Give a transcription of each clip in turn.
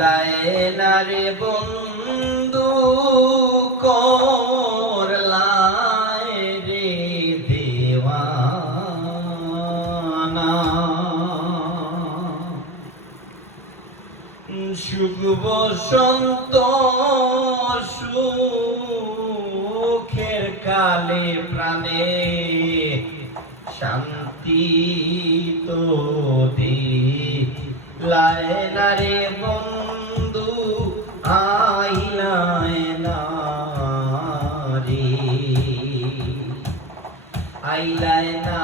আইলায়না রে বন্ধু করলাই রে দেওয়ানা সুখ বসন্ত সুখের কালে প্রাণে শান্তি তো দিলায়না রে বন্ধু আইলায়না রে আইলায়না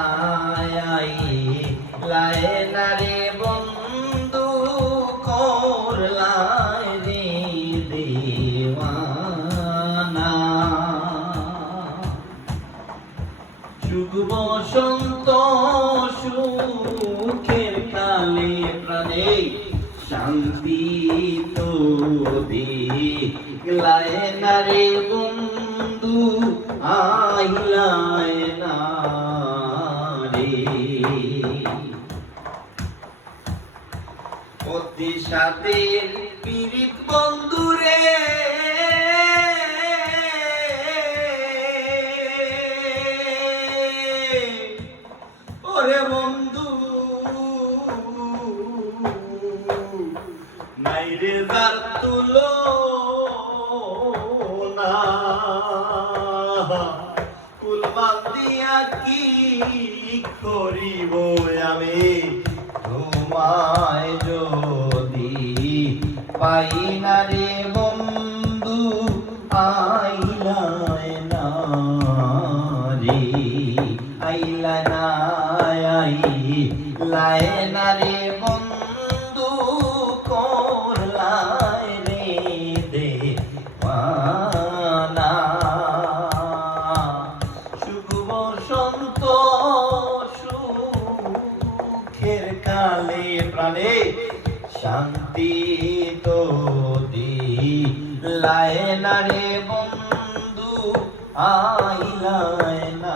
আইলায়না রে বন্ধু করলাই রে দেওয়ানা সুখ বসন্ত সুখের কালে প্রাণে শান্তি তো দিলায়না রে বন্ধু আইলায়না রে অতি সাথের পীড়িত বন্ধু রে ওরে বন্ধু নাই রে যার তুলনা কুল বান্দিয়া কি করিব আমি তোমায় যদি পাই না রে বন্ধু আইলায়না রে আইলায়না আইলায়না রে বন্ধু করলাই রে দেওয়ানা সুখ বসন্ত সুখের কালে প্রাণে শান্তি তো দিলায়না রে বন্ধু আইলায়না